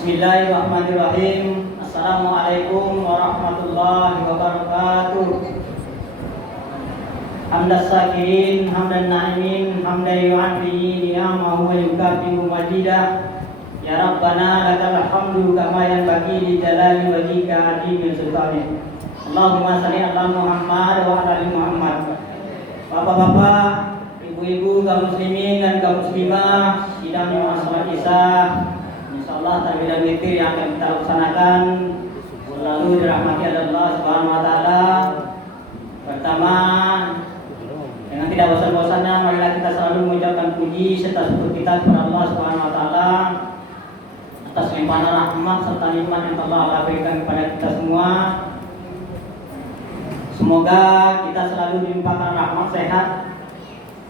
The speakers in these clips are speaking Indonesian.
Bismillahirrahmanirrahim. Assalamualaikum warahmatullahi wabarakatuh. Hamdan syakirin, hamdan na'imin, hamdan yu'addi ni'amahu wa yukafi'u majidah. Ya Rabbana lakal hamdu kama yanbaghi li jalali wajhika azimi sultanik. Allahumma shalli ala Muhammad wa ala ali Muhammad. Bapak-bapak, ibu-ibu, kaum muslimin dan kaum muslimah, sidang masalah Isya. Insyaallah tahlilan zikir yang akan kita laksanakan selalu dirahmati Allah Subhanahu wa taala. Pertama, dengan tidak bosan-bosannya marilah kita selalu mengucapkan puji serta syukur kita kepada Allah Subhanahu wa taala atas limpahan rahmat serta nikmat yang Allah berikan kepada kita semua. Semoga kita selalu dilimpahkan rahmat sehat,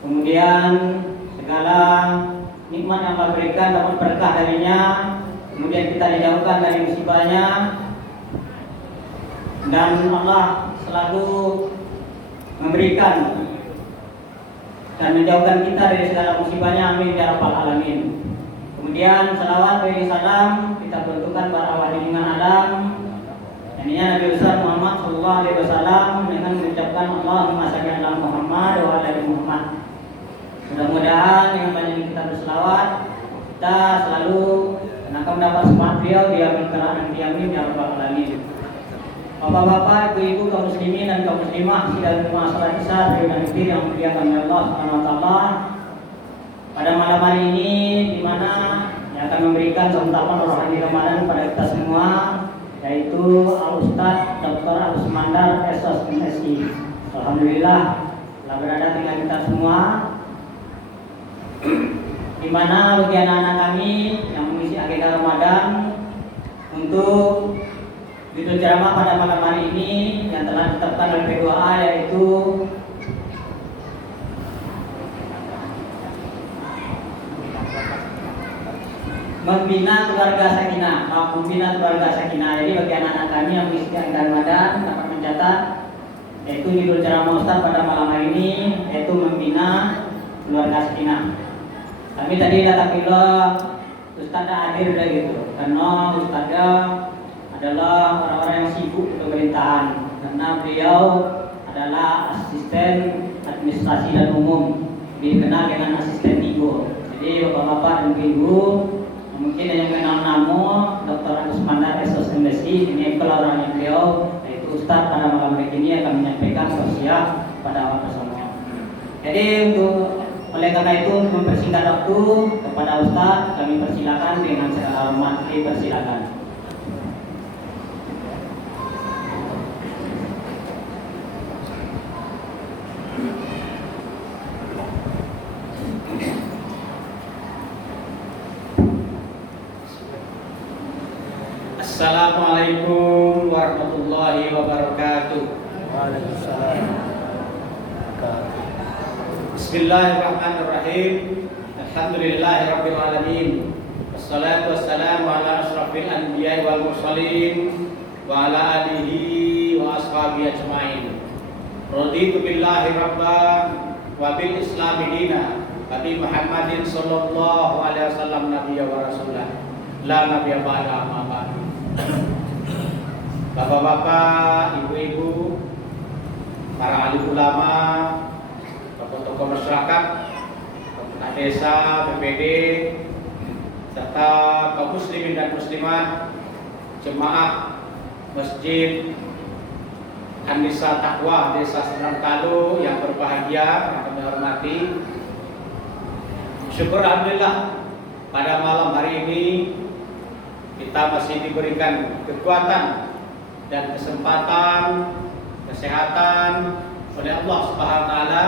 kemudian segala nikmat yang Allah berikan dapat berkah darinya, kemudian kita dijauhkan dari musibahnya, dan Allah selalu memberikan dan menjauhkan kita dari segala musibahnya. Amin ya rabbal alamin. Kemudian salawat wa salam kita peruntukkan para wali dengan alam, yakni Nabi besar Muhammad sallallahu alaihi wasallam, dengan mengucapkan Allahumma shalli ala Muhammad wa ala ali Muhammad. Mudah-mudahan dengan banyak kita berselawat, kita selalu akan mendapat semangat beliau di akhir kelak nanti. Amin ya rabbal alamin. Bapak-bapak, ibu-ibu, kaum muslimin dan kaum muslimah, sidang masalah Isya dengan zikir yang muliakan oleh Allah Subhanahu wa taala. Pada malam hari ini di mana yang akan memberikan santapan rohani Ramadan kepada kita semua, yaitu Al-Ustaz Dr. Agus Mandar SOS MSI. Alhamdulillah telah berada dengan kita semua, di mana bagi anak-anak kami yang mengisi agenda Ramadan untuk judul ceramah pada malam hari ini yang telah ditetapkan oleh P2A, yaitu membina keluarga sakinah. Membina keluarga sakinah. Jadi bagi anak-anak kami yang mengisi agenda Ramadan dapat mencatat, yaitu judul ceramah Ustaz pada malam hari ini yaitu membina keluarga sakinah. Kami tadi datang bila Ustaznya hadir udah gitu, karena Ustaznya adalah orang-orang yang sibuk di pemerintahan, karena beliau adalah asisten administrasi dan umum, dikenal dengan asisten Tigo. Jadi bapak-bapak dan ibu mungkin yang mengenal nama Dr. Agus Mandar SOS MSI, ini orang beliau, yaitu Ustaz pada malam hari ini akan menyampaikan tausiah pada awal bersama. Jadi oleh karena itu, untuk mempersingkat waktu kepada Ustaz, kami persilakan dengan segala hormat. Dipersilakan. Assalamualaikum warahmatullahi wabarakatuh. Waalaikumsalam. Bismillahirrahmanirrahim. Alhamdulillahirabbil alamin. Wassalatu wassalamu ala asyrafil anbiya'i wal mursalin wa ala alihi wa ashabihi ajmain. Raditu billahi rabban wa bil islami dina wa bi Muhammadin sallallahu alaihi wasallam nabiyya wa rasulah. La nabiyya ba'da amma ba'du. Bapak-bapak, ibu-ibu, para alim ulama, tokoh-tokoh masyarakat, pemerintah desa, BPD, serta kaum muslimin dan muslimat, jemaah masjid An-Nisa Taqwa Desa Senangkalu yang berbahagia, yang kami hormati. Syukur alhamdulillah pada malam hari ini kita masih diberikan kekuatan dan kesempatan, kesehatan oleh Allah Subhanahu wa taala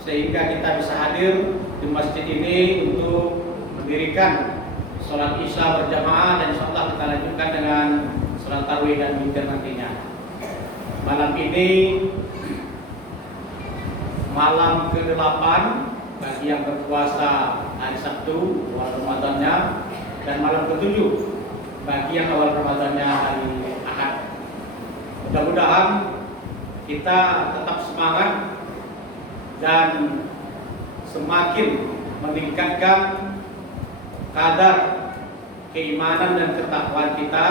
sehingga kita bisa hadir di masjid ini untuk mendirikan sholat Isya berjamaah, dan insyaallah kita lanjutkan dengan sholat tarawih dan witir nantinya. Malam ini malam ke-8 bagi yang berpuasa hari Sabtu awal Ramadannya, dan malam ke-7 bagi yang awal Ramadannya hari Ahad. Mudah-mudahan kita tetap semangat dan semakin meningkatkan kadar keimanan dan ketakwaan kita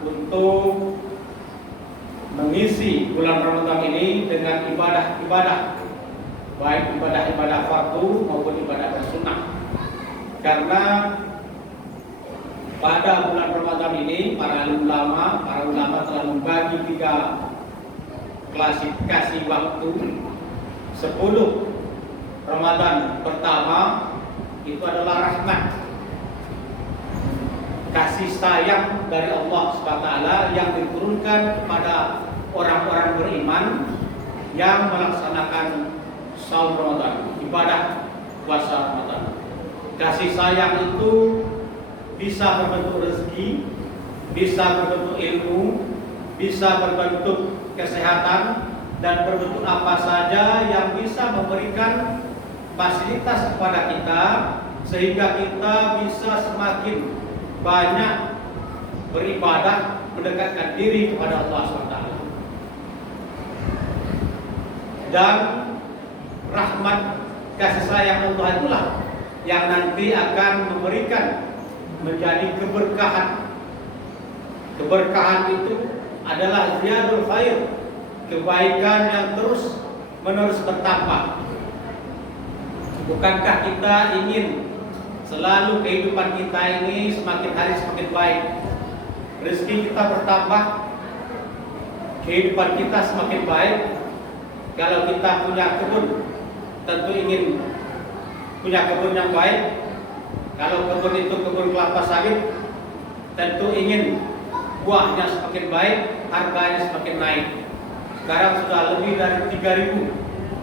untuk mengisi bulan Ramadan ini dengan ibadah-ibadah, baik ibadah-ibadah fardu maupun ibadah sunnah. Karena pada bulan Ramadan ini para ulama telah membagi 3 klasifikasi waktu. 10 Ramadan pertama itu adalah rahmat, kasih sayang dari Allah SWT yang diturunkan kepada orang-orang beriman yang melaksanakan saum Ramadan, ibadah puasa Ramadan. Kasih sayang itu bisa berbentuk rezeki, bisa berbentuk ilmu, bisa berbentuk kesehatan, dan berbentuk apa saja yang bisa memberikan fasilitas kepada kita sehingga kita bisa semakin banyak beribadah, mendekatkan diri kepada Allah SWT. Dan rahmat kasih sayang Allah itulah yang nanti akan memberikan menjadi keberkahan. Keberkahan itu adalah ziyadul khair, kebaikan yang terus menerus bertambah. Bukankah kita ingin selalu kehidupan kita ini semakin hari semakin baik, rezeki kita bertambah, kehidupan kita semakin baik? Kalau kita punya kebun, tentu ingin punya kebun yang baik. Kalau kebun itu kebun kelapa sawit, tentu ingin buahnya semakin baik, harganya semakin naik. Sekarang sudah lebih dari 3.000,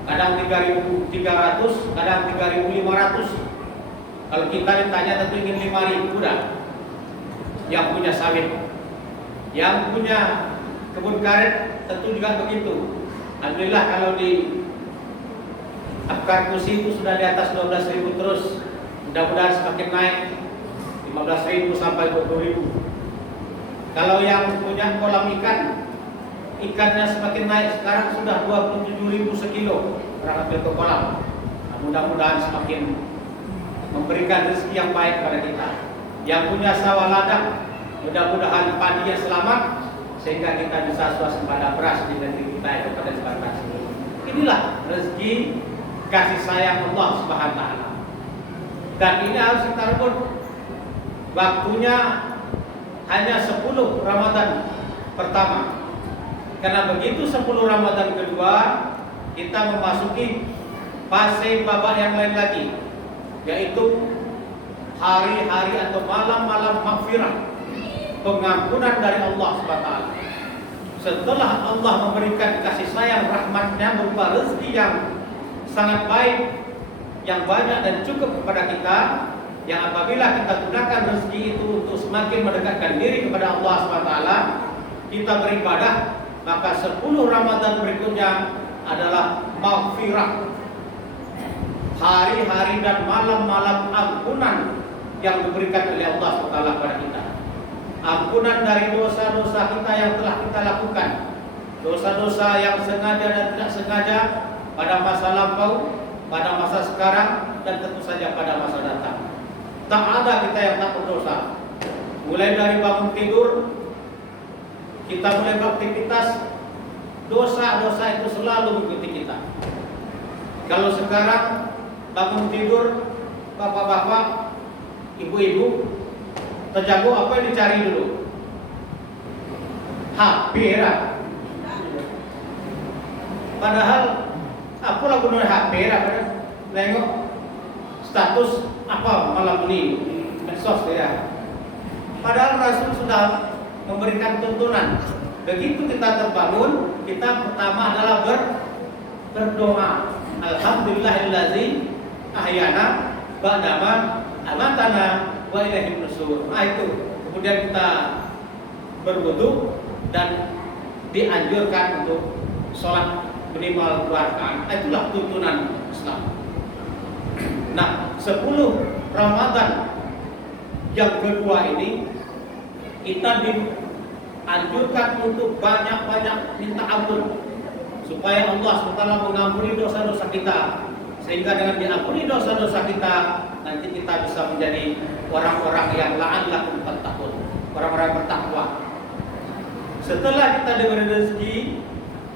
kadang 3.300, kadang 3.500. Kalau kita ditanya tentu ingin 5.000 dah. Yang punya sawit, yang punya kebun karet tentu juga begitu. Alhamdulillah kalau di Afkar Kursi itu sudah di atas 12.000 terus. Mudah-mudahan semakin naik 15.000 sampai 20.000. Kalau yang punya kolam ikan, ikannya semakin naik, sekarang sudah 27.000 sekilo orang ambil ke kolam. Nah, mudah-mudahan semakin memberikan rezeki yang baik pada kita. Yang punya sawah ladang, mudah-mudahan padinya selamat sehingga kita bisa swasembada beras di negeri kita itu pada sebatas ini. Inilah rezeki kasih sayang Allah Subhanahu wa taala. Dan ini harus kita rebut. Waktunya hanya 10 Ramadan pertama. Karena begitu 10 Ramadan kedua, kita memasuki fase babak yang lain lagi, yaitu hari-hari atau malam-malam maghfirah, pengampunan dari Allah SWT. Setelah Allah memberikan kasih sayang rahmatnya berupa rezeki yang sangat baik, yang banyak dan cukup kepada kita, yang apabila kita gunakan rezeki itu untuk semakin mendekatkan diri kepada Allah SWT, kita beribadah, maka 10 Ramadan berikutnya adalah maghfirah, hari-hari dan malam-malam ampunan yang diberikan oleh Allah SWT kepada kita. Ampunan dari dosa-dosa kita yang telah kita lakukan, dosa-dosa yang sengaja dan tidak sengaja pada masa lampau, pada masa sekarang, dan tentu saja pada masa datang. Tak ada kita yang tak berdosa. Mulai dari bangun tidur, kita mulai beraktivitas, dosa-dosa itu selalu mengikuti kita. Kalau sekarang bangun tidur, bapak-bapak, ibu-ibu, terjago apa yang dicari dulu? HP lah. Padahal aku lah guna HP lah, nengok status apa malam ini medsos ya. Padahal Rasul sudah memberikan tuntunan. Begitu kita terbangun, kita pertama adalah berdoa. Alhamdulillahillazi ahyana ba'dama amatana wa ilaihin nusur. Nah itu. Kemudian kita berwudu dan dianjurkan untuk sholat minimal 2 rakaat. Itulah tuntunan Islam. Nah, 10 Ramadan yang kedua ini kita dianjurkan untuk banyak-banyak minta ampun supaya Allah SWT mengampuni dosa-dosa kita, sehingga dengan diampuni dosa-dosa kita nanti kita bisa menjadi orang-orang yang la'allakum tattaqun, orang-orang bertakwa. Setelah kita diberi rezeki,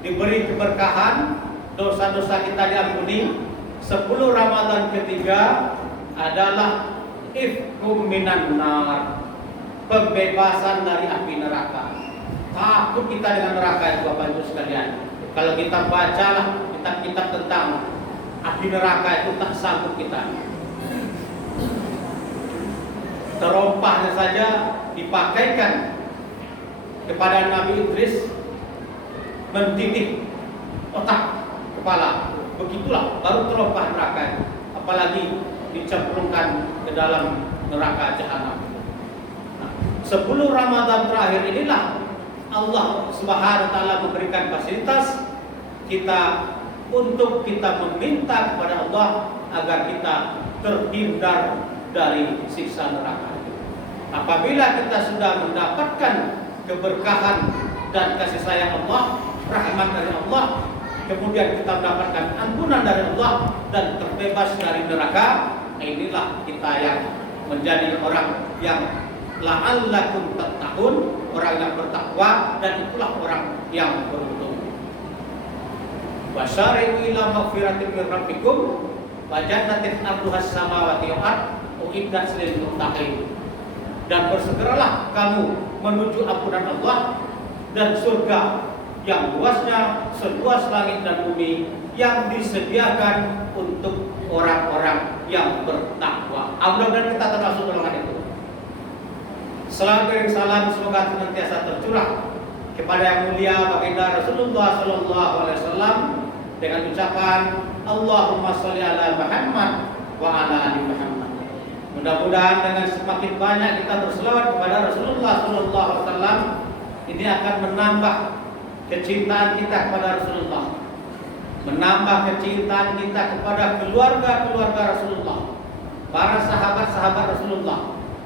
diberi keberkahan, dosa-dosa kita diampuni, 10 Ramadan ketiga adalah ifkum minan nar, pembebasan dari api neraka. Takut kita dengan neraka itu Bapak Ibu sekalian. Kalau kita bacalah kitab-kitab tentang api neraka itu tak sanggup kita. Terompahnya saja dipakaikan kepada Nabi Idris, mendidih otak kepala. Begitulah baru terompah neraka, apalagi dicemplungkan ke dalam neraka jahanam. 10 Ramadan terakhir inilah Allah Subhanahu wa taala memberikan fasilitas kita untuk kita meminta kepada Allah agar kita terhindar dari siksa neraka. Apabila kita sudah mendapatkan keberkahan dan kasih sayang Allah, rahmat dari Allah, kemudian kita mendapatkan ampunan dari Allah dan terbebas dari neraka, inilah kita yang menjadi orang yang la'allakum tattaqun, orang yang bertakwa, dan itulah orang yang beruntung. Wasyari'u ila maghfiratin min rabbikum wa jannatin 'arduhas samawati wal ardh uiddat lil muttaqin. Dan bersegeralah kamu menuju ampunan Allah dan surga yang luasnya seluas langit dan bumi yang disediakan untuk orang-orang yang bertakwa. Mudah-mudahan kita termasuk golongan itu. Salam dan salam semoga senantiasa tercurah kepada yang mulia baginda Rasulullah sallallahu alaihi wasallam dengan ucapan Allahumma sholli ala Muhammad wa ala ali Muhammad. Mudah-mudahan dengan semakin banyak kita berselawat kepada Rasulullah sallallahu alaihi wasallam, ini akan menambah kecintaan kita kepada Rasulullah, menambah kecintaan kita kepada keluarga-keluarga Rasulullah, para sahabat-sahabat Rasulullah,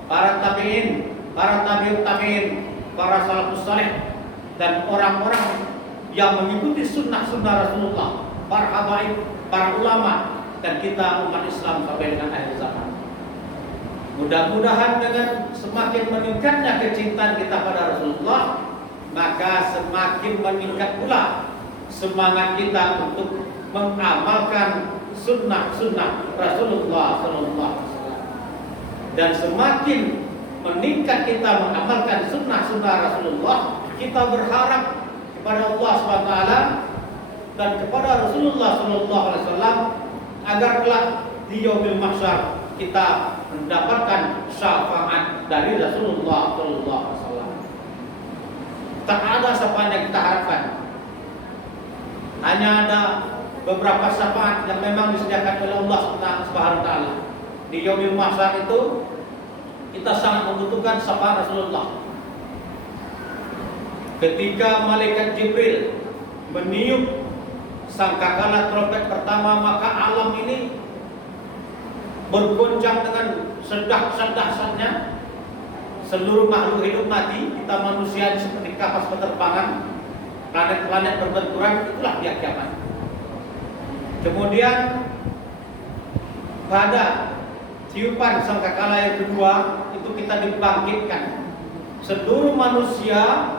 para tabi'in, para tabi'ut tabi'in, para salafus saleh, dan orang-orang yang mengikuti sunnah-sunnah Rasulullah, para habaib, para ulama, dan kita umat Islam sampai dengan akhir zaman. Mudah-mudahan dengan semakin meningkatnya kecintaan kita pada Rasulullah, maka semakin meningkat pula semangat kita untuk mengamalkan sunnah-sunnah Rasulullah SAW. Dan semakin meningkat kita mengamalkan sunnah-sunnah Rasulullah, kita berharap kepada Allah SWT dan kepada Rasulullah SAW agar kelak di yaumil mahsyar kita mendapatkan syafaat dari Rasulullah SAW. Tak ada syafaat yang kita harapkan, hanya ada beberapa syafaat yang memang disediakan oleh Allah Subhanahu wa taala. Di yaumil mahsyar itu kita sangat membutuhkan syafaat Rasulullah. Ketika malaikat Jibril meniup sangkakala trompet pertama, maka alam ini bergoncang dengan sedah-sedahnya. Seluruh makhluk hidup mati, kita manusia seperti kapas penerbangan, planet-planet berbenturan, itulah dia kiamat. Kemudian pada tiupan sangkakala yang kedua itu kita dibangkitkan. Seluruh manusia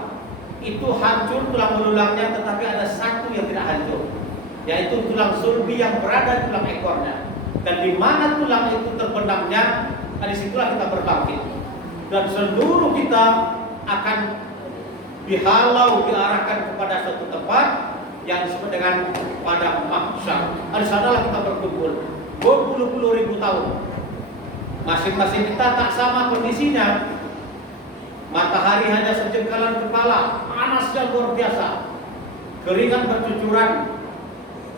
itu hancur tulang belulangnya, tetapi ada satu yang tidak hancur, yaitu tulang sulbi yang berada di tulang ekornya. Dan di mana tulang itu terbenamnya, di situlah kita berbangkit. Dan seluruh kita akan dihalau, diarahkan kepada suatu tempat yang disebut dengan padang mahsyar. Di sanalah kita berkumpul berpuluh-puluh ribu tahun. Masing-masing kita tak sama kondisinya. Matahari hanya sejengkalan kepala, panasnya luar biasa, keringat bercucuran,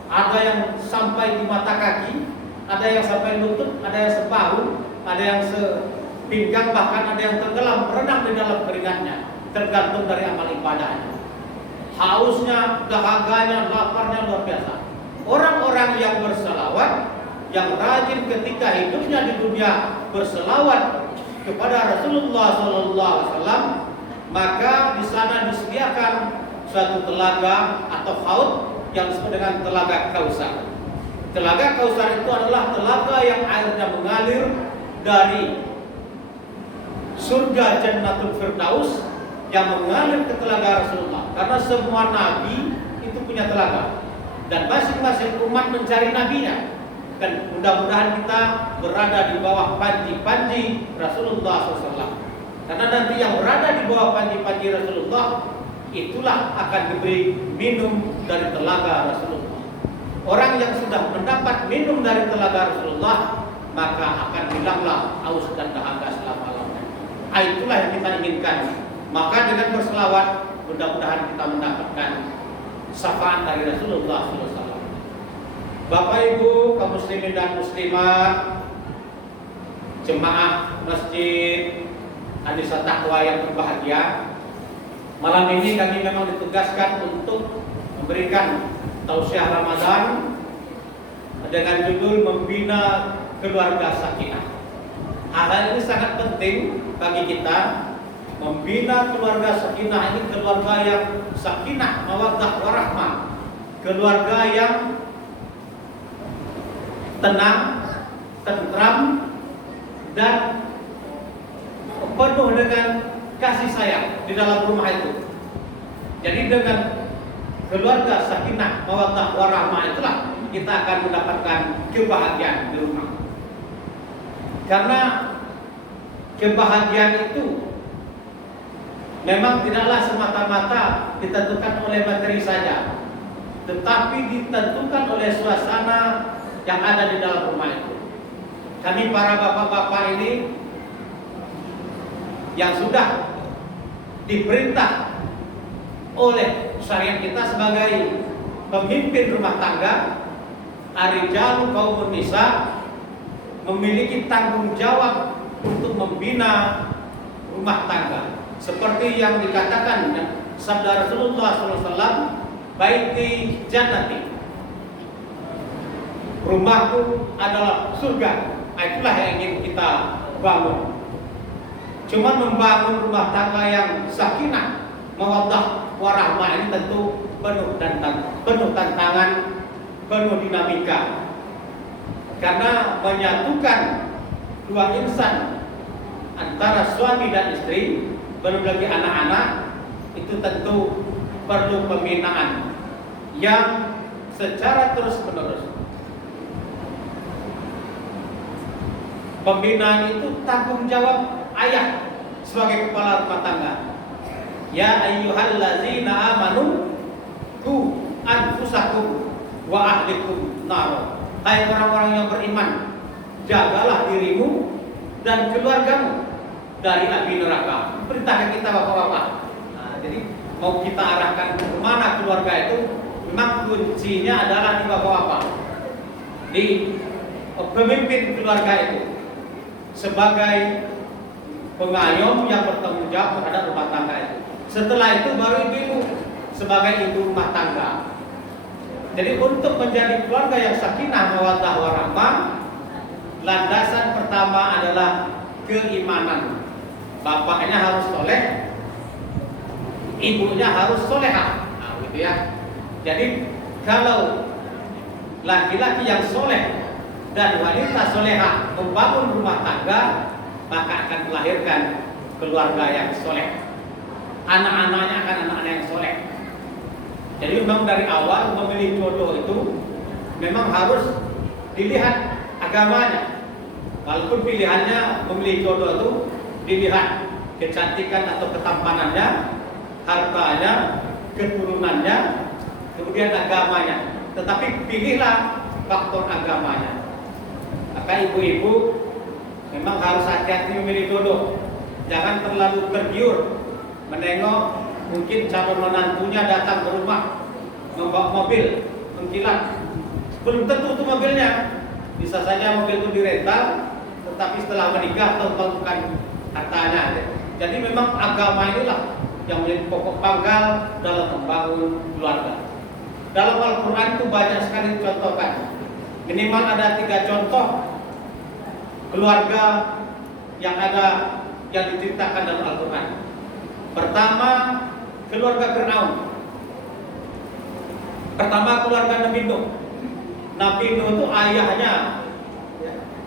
ada yang sampai di mata kaki, ada yang sampai lutut, ada yang sebahu, ada yang sepinggang, bahkan ada yang tenggelam berenang di dalam keringatnya, tergantung dari amal ibadahnya. Hausnya, dahaganya, laparnya luar biasa. Orang-orang yang berselawat, yang rajin ketika hidupnya di dunia berselawat kepada Rasulullah SAW, maka di sana disediakan suatu telaga atau haud yang disebut dengan telaga Kausar. Telaga Kausar itu adalah telaga yang airnya mengalir dari surga Jannatul Firdaus yang mengalir ke telaga Rasulullah. Karena semua nabi itu punya telaga dan masing-masing umat mencari nabinya. Dan mudah-mudahan kita berada di bawah panji-panji Rasulullah SAW. Karena nanti yang berada di bawah panji-panji Rasulullah itulah akan diberi minum dari telaga Rasulullah. Orang yang sudah mendapat minum dari telaga Rasulullah, maka akan hilanglah haus dan dahaga selama-lamanya. Itulah yang kita inginkan. Maka dengan berselawat, mudah-mudahan kita mendapatkan syafaat dari Rasulullah SAW. Bapak Ibu kaum muslimin dan muslimat, jemaah Masjid An-Nisa Taqwa yang berbahagia, malam ini kami memang ditugaskan untuk memberikan tausiah Ramadan dengan judul Membina Keluarga Sakinah. Hal ini sangat penting bagi kita. Membina keluarga sakinah ini keluarga yang sakinah, mawaddah, warahmah, keluarga yang tenang, tentram, dan penuh dengan kasih sayang di dalam rumah itu. Jadi dengan keluarga sakinah, mawaddah, warahmah itulah kita akan mendapatkan kebahagiaan di rumah. Karena kebahagiaan itu memang tidaklah semata-mata ditentukan oleh materi saja, tetapi ditentukan oleh suasana yang ada di dalam rumah itu. Kami para bapak-bapak ini yang sudah diperintah oleh syariat kita sebagai pemimpin rumah tangga, ar-rijalu qawmun nisa, memiliki tanggung jawab untuk membina rumah tangga. Seperti yang dikatakan sabda Rasulullah SAW, baiti jannati, rumahku adalah surga. Itulah yang ingin kita bangun. Cuma membangun rumah tangga yang sakinah, mawaddah, warahmah ini tentu penuh tantangan, penuh dinamika. Karena menyatukan dua insan antara suami dan istri, belum lagi anak-anak, itu tentu perlu pembinaan yang secara terus-menerus. Pembinaan itu tanggung jawab ayah sebagai kepala rumah tangga. Ya ayyuhallazina amanu qu anfusakum wa ahlikum nar. Hai orang-orang yang beriman, jagalah dirimu dan keluargamu dari api neraka. Perintahkan kita bapak-bapak. Jadi mau kita arahkan ke mana keluarga itu, memang kuncinya adalah di bapak-bapak, di pemimpin keluarga itu, sebagai pengayom yang bertanggung jawab terhadap rumah tangga itu. Setelah itu baru ibu sebagai ibu rumah tangga. Jadi untuk menjadi keluarga yang sakinah, mawaddah, warahmah, landasan pertama adalah keimanan. Bapaknya harus soleh, ibunya harus solehah. Nah, gitu ya. Jadi kalau laki-laki yang soleh dan wanita solehah membangun rumah tangga, maka akan melahirkan keluarga yang soleh. Anak-anaknya akan anak-anak yang soleh. Jadi memang dari awal memilih jodoh itu memang harus dilihat agamanya. Walaupun pilihannya memilih jodoh itu dilihat kecantikan atau ketampanannya, hartanya, keturunannya, kemudian agamanya. Tetapi pilihlah faktor agamanya. Maka ibu-ibu memang harus hati-hati memilih jodoh. Jangan terlalu tergiur menengok mungkin calon menantunya datang ke rumah membawa mobil mengkilat. Belum tentu itu mobilnya. Bisa saja mobil itu dirental, tetapi setelah menikah tentukan hartanya. Jadi memang agama inilah yang menjadi pokok pangkal dalam membangun keluarga. Dalam Al-Quran itu banyak sekali dicontohkan. Minimal ada 3 contoh keluarga yang diceritakan dalam Al-Quran. Pertama, keluarga Fir'aun. Pertama, keluarga Nabi Nuh. Nabi Nuh itu ayahnya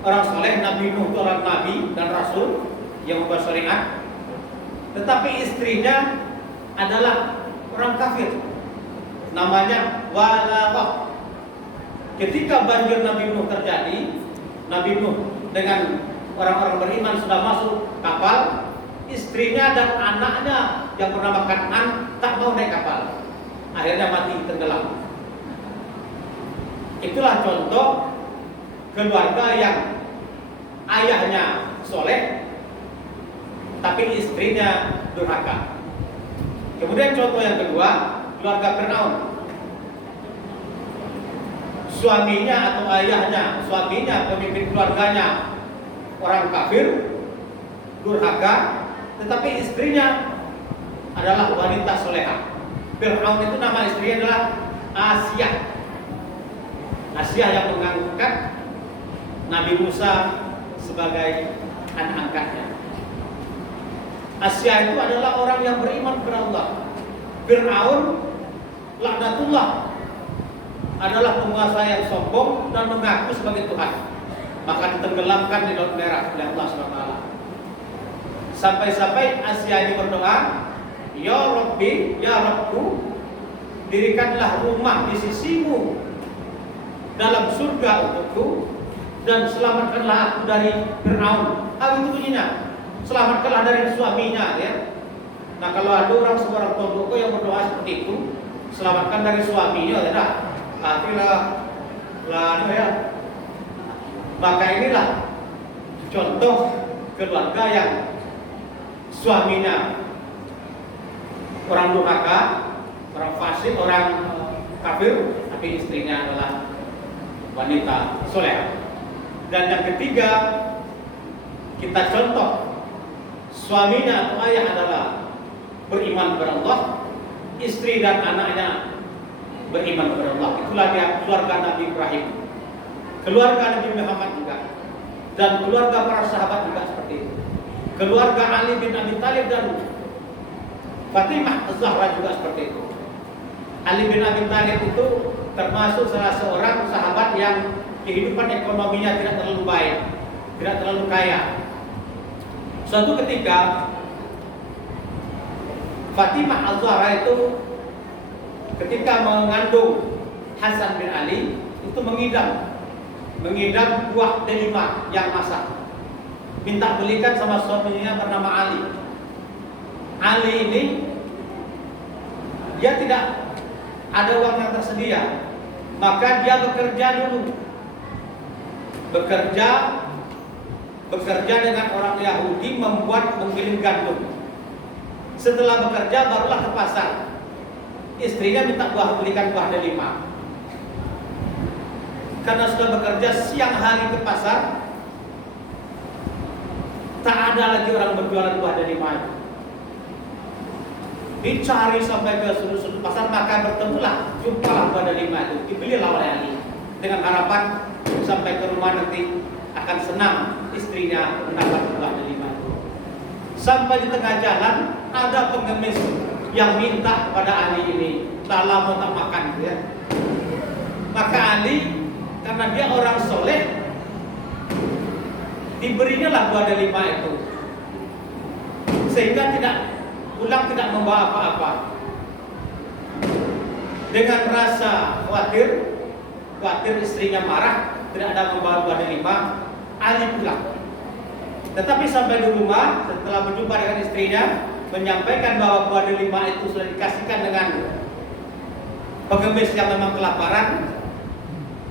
orang soleh, Nabi Nuh itu orang nabi dan rasul yang membawa syariat. Tetapi istrinya adalah orang kafir, namanya Walaqah. Ketika banjir Nabi Nuh terjadi, Nabi Nuh dengan orang-orang beriman sudah masuk kapal, istrinya dan anaknya yang bernama Kan'an tak mau naik kapal, akhirnya mati tenggelam. Itulah contoh keluarga yang ayahnya soleh tapi istrinya durhaka. Kemudian contoh yang kedua, keluarga Fir'aun. Suaminya atau ayahnya, suaminya, pemimpin keluarganya orang kafir, durhaka, tetapi istrinya adalah wanita soleha. Fir'aun itu nama istrinya adalah Asia. Asia yang mengangkat Nabi Musa sebagai anak angkatnya. Asia itu adalah orang yang beriman kepada Allah. Fir'aun laknatullah adalah penguasa yang sombong dan mengaku sebagai Tuhan, maka ditenggelamkan di Laut Merah oleh Allah SWT. Sampai-sampai Asia ini berdoa, Ya Rabbi, Ya Rabbku, dirikanlah rumah di sisimu dalam surga untukku, dan selamatkanlah aku dari Fir'aun. Itu bunyinya, selamatkanlah dari suaminya, ya. Nah, kalau ada orang seorang tondoko yang berdoa seperti itu, selamatkan dari suaminya, ya, akhirnya ya. Maka inilah contoh keluarga yang suaminya orang durhaka, orang fasik, orang kafir, tapi istrinya adalah wanita soleh. Dan yang ketiga, kita contoh suaminya atau ayah adalah beriman kepada Allah, istri dan anaknya beriman kepada Allah. Itulah dia keluarga Nabi Ibrahim, keluarga Nabi Muhammad juga, dan keluarga para sahabat juga seperti itu. Keluarga Ali bin Abi Thalib dan Fatimah Az-Zahra juga seperti itu. Ali bin Abi Thalib itu termasuk salah seorang sahabat yang kehidupan ekonominya tidak terlalu baik, tidak terlalu kaya. Suatu ketika Fatimah Az-Zahra itu ketika mengandung Hasan bin Ali itu mengidam buah delima yang masak, minta belikan sama suaminya bernama Ali. Ali ini dia tidak ada uang yang tersedia, maka dia bekerja dulu, bekerja dengan orang Yahudi membuat menggiling gandum. Setelah bekerja barulah ke pasar. Istrinya minta belikan buah delima. Karena sudah bekerja siang hari ke pasar, tak ada lagi orang berjualan buah delima itu. Dicari sampai ke sudut-sudut pasar, maka bertemulah, jumpalah buah delima itu, dibelilah oleh Ali dengan harapan sampai ke rumah nanti akan senang istrinya mendapat buah delima itu. Sampai di tengah jalan ada pengemis yang minta kepada Ali ini, tak lama tak makan, ya. Maka Ali karena dia orang soleh, diberinya lah buah delima itu, sehingga tidak membawa apa-apa. Dengan rasa khawatir istrinya marah, tidak ada membawa buah delima, Ali pulang. Tetapi sampai di rumah, setelah berjumpa dengan istrinya, menyampaikan bahwa buah delima itu sudah dikasihkan dengan pengemis yang memang kelaparan.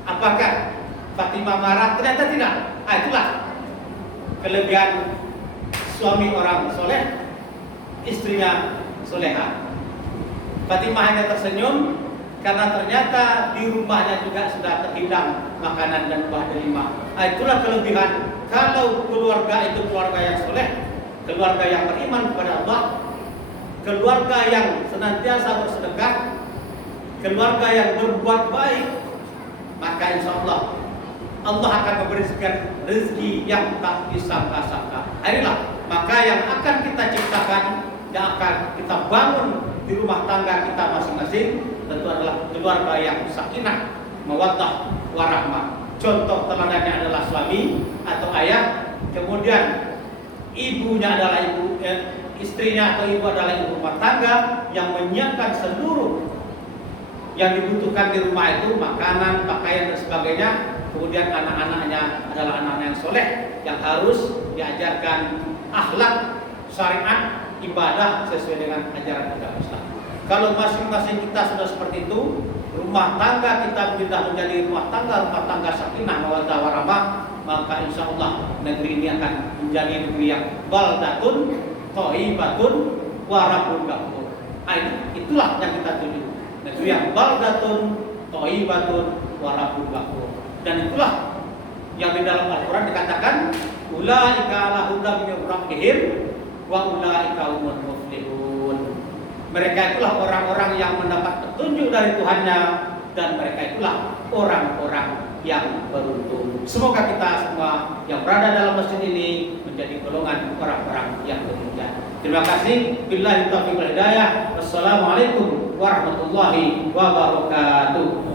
Apakah Fatimah marah? Ternyata tidak. Itulah kelebihan suami orang soleh, istrinya soleha. Fatimah hanya tersenyum karena ternyata di rumahnya juga sudah terhidang makanan dan buah delima. Itulah kelebihan kalau keluarga itu keluarga yang soleh, keluarga yang beriman kepada Allah, keluarga yang senantiasa bersedekah, keluarga yang berbuat baik, maka insya Allah akan memberikan rezeki yang tak disangka-sangka. Inilah maka yang akan kita ciptakan, yang akan kita bangun di rumah tangga kita masing-masing, tentu adalah keluarga yang sakinah, mawaddah, warahmah. Contoh teladannya adalah suami atau ayah, kemudian ibunya adalah istrinya atau ibu adalah ibu rumah tangga yang menyiapkan seluruh yang dibutuhkan di rumah itu, makanan, pakaian dan sebagainya. Kemudian anak-anaknya adalah anak yang soleh yang harus diajarkan akhlak, syariat, ibadah sesuai dengan ajaran agama Islam. Kalau masing-masing kita sudah seperti itu, rumah tangga kita sudah menjadi rumah tangga sakinah mawaddah warahmah, maka insya Allah negeri ini akan menjadi negeri yang baldatun thayyibatun wa rabbun ghafur. Itulah yang kita tuju. Negeri yang baldatun thayyibatun wa rabbun ghafur. Dan itulah yang di dalam Al-Quran dikatakan ulaika ala hudam min rabbihim wa ulaika humul muflihun. Mereka itulah orang-orang yang mendapat petunjuk dari Tuhannya, dan mereka itulah orang-orang yang beruntung. Semoga kita semua yang berada dalam masjid ini menjadi golongan orang-orang yang demikian. Terima kasih. Billahi taufiq wal hidayah. Wassalamualaikum warahmatullahi wabarakatuh.